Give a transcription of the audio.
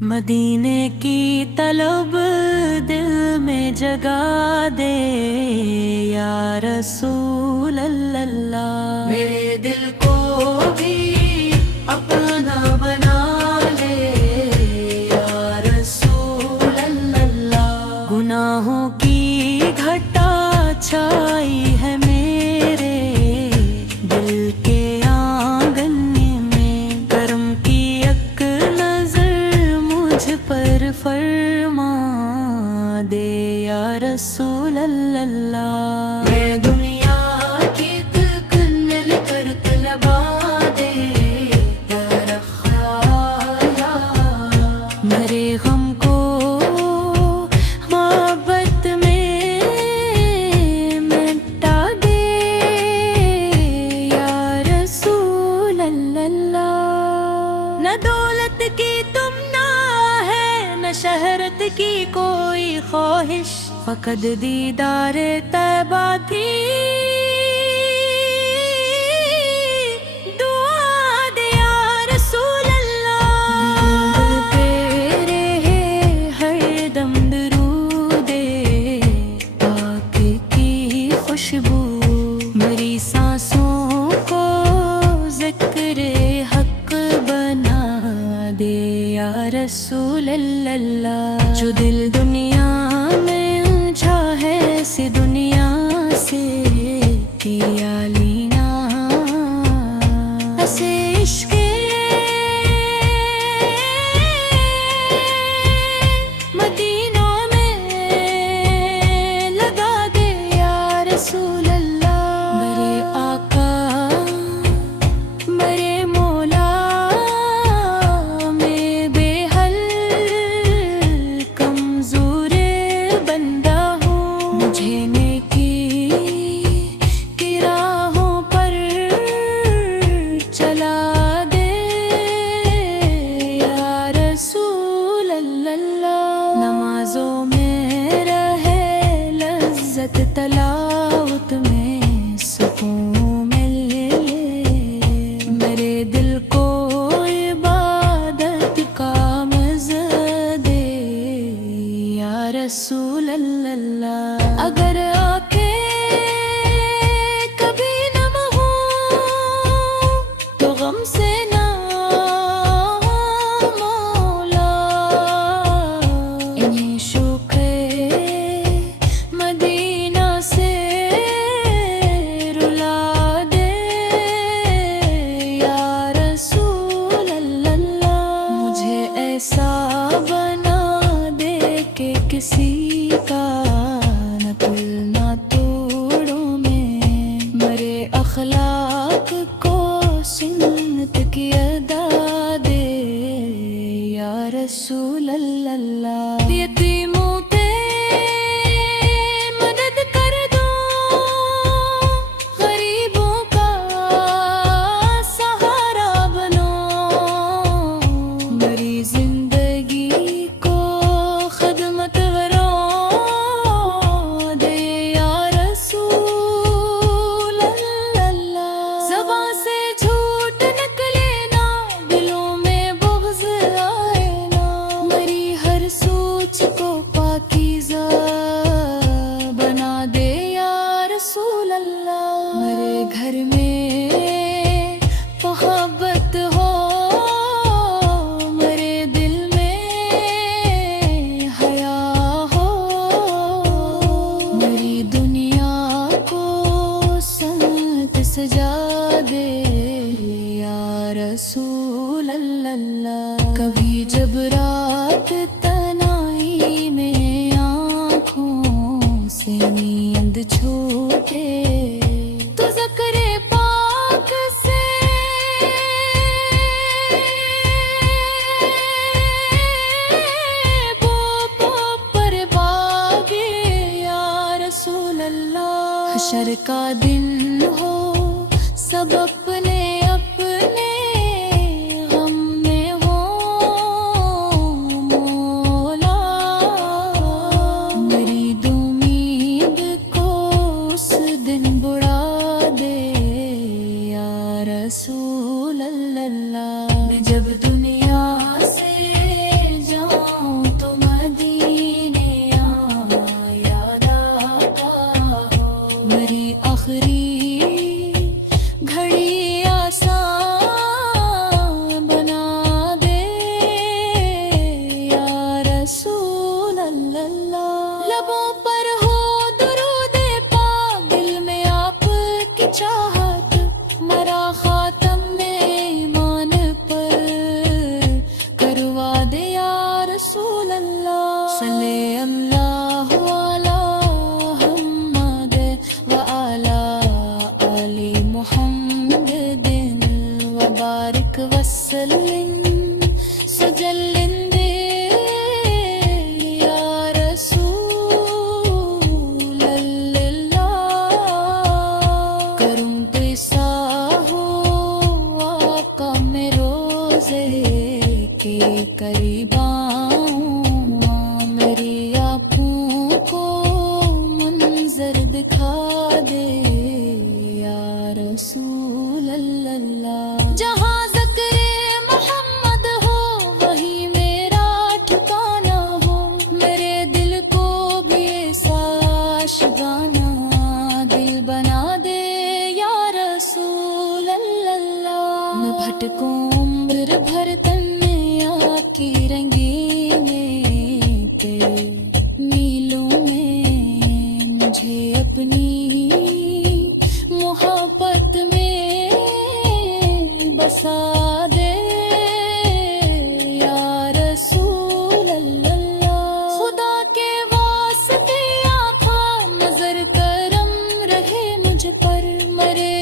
مدینے کی طلب دل میں جگا دے یا رسول اللہ، میرے دل کو بھی اپنا بنا لے یا رسول اللہ۔ گناہوں کی گھٹا چھائی ہے میرے دل کے آنگن میں، کرم کی ایک نظر مجھ پر فرما دے یا رسول اللہ۔ میں دنیا کی تکنل کر طلبا دے یا رخایا، میرے غم کو محبت میں مٹا دے یا رسول اللہ۔ نہ دولت کی تمنا ہے نہ شہرت کی کوئی خواہش، فقط دیدار طیبہ تھی، دعا دے یا رسول اللہ۔ تیرے ہے ہر دم درود پاک کی خوشبو، میری سانسوں کو ذکر حق بنا دے یا رسول اللہ۔ جو دل دنیا میں الجھا ہے اسی دنیا سے کیا لینا، اسے عشق مدینوں میں لگا دے یا رسول اللہ۔ میرے آقا میرے مولا میں بے حل کمزور بندہ ہوں، مجھے نیکی کی راہوں پر چلا دے یا رسول اللہ۔ نمازوں میں رہے لذت، تلاوت میں سکون ملے، میرے دل کو عبادت کا مزہ دے یا رسول اللہ۔ اگر آنکھیں کبھی نم ہوں تو غم سے نہ مولا، انہیں شوق مدینہ سے رلا دے یا رسول اللہ۔ مجھے ایسا بنا دے کہ کسی کا نہ تل نہ توڑوں میں، میرے اخلاق کو سنت کی ادا دے یا رسول اللہ۔ یتیموں پہ مدد کر دو، غریبوں کا سہارا بنو، میری زندگی کو خدمت کرو دے یا رسول اللہ۔ زبان سے جھوٹ نکلے نا، دلوں میں بغض آئے نا، میری ہر سوچ کو پاکیزہ بنا دے یا رسول اللہ۔ میرے گھر میں محبت ہو، میرے دل میں حیا ہو، میری دنیا کو سنت سجا دے یا رسول اللہ۔ کبھی جب رات تنہائی میں آنکھوں سے نیند چھوٹے تو ذکر پاک سے بو پر باغے یا رسول اللہ۔ حشر کا دن ہو سب اپنے اپنے غم میں ہو مولا میری امید کو اس دن بڑھا دے یا رسول اللہ میں جب دنیا سے جاؤں تو مدینے یاد آتا ہو میری آخری گھڑی آسان بنا دے یا رسول اللہ لبوں پر ہو درود پاک دل میں آپ کی چاہت مرا خاتم میں ایمان پر کروا دے یا رسول اللہ صلی اللہ علی محمد وعلی آل محمد وبارک وسلم سجل یا رسول اللہ کرم پیسا ہو آقا میں روزے کے قریب آؤں میری آنکھوں کو منظر دکھا دے یا رسول اللہ جہاں ذکر محمد ہو وہی میرا ٹھکانا ہو میرے دل کو بھی ایسا آشیانہ دل بنا دے یا رسول اللہ میں بھٹکوں عمر بھر تنہائی کی رنگین پہ میلوں میں مجھے اپنی محبت میں بسا دے یا رسول اللہ خدا کے واسطے آقا نظر کرم رہے مجھ پر مرے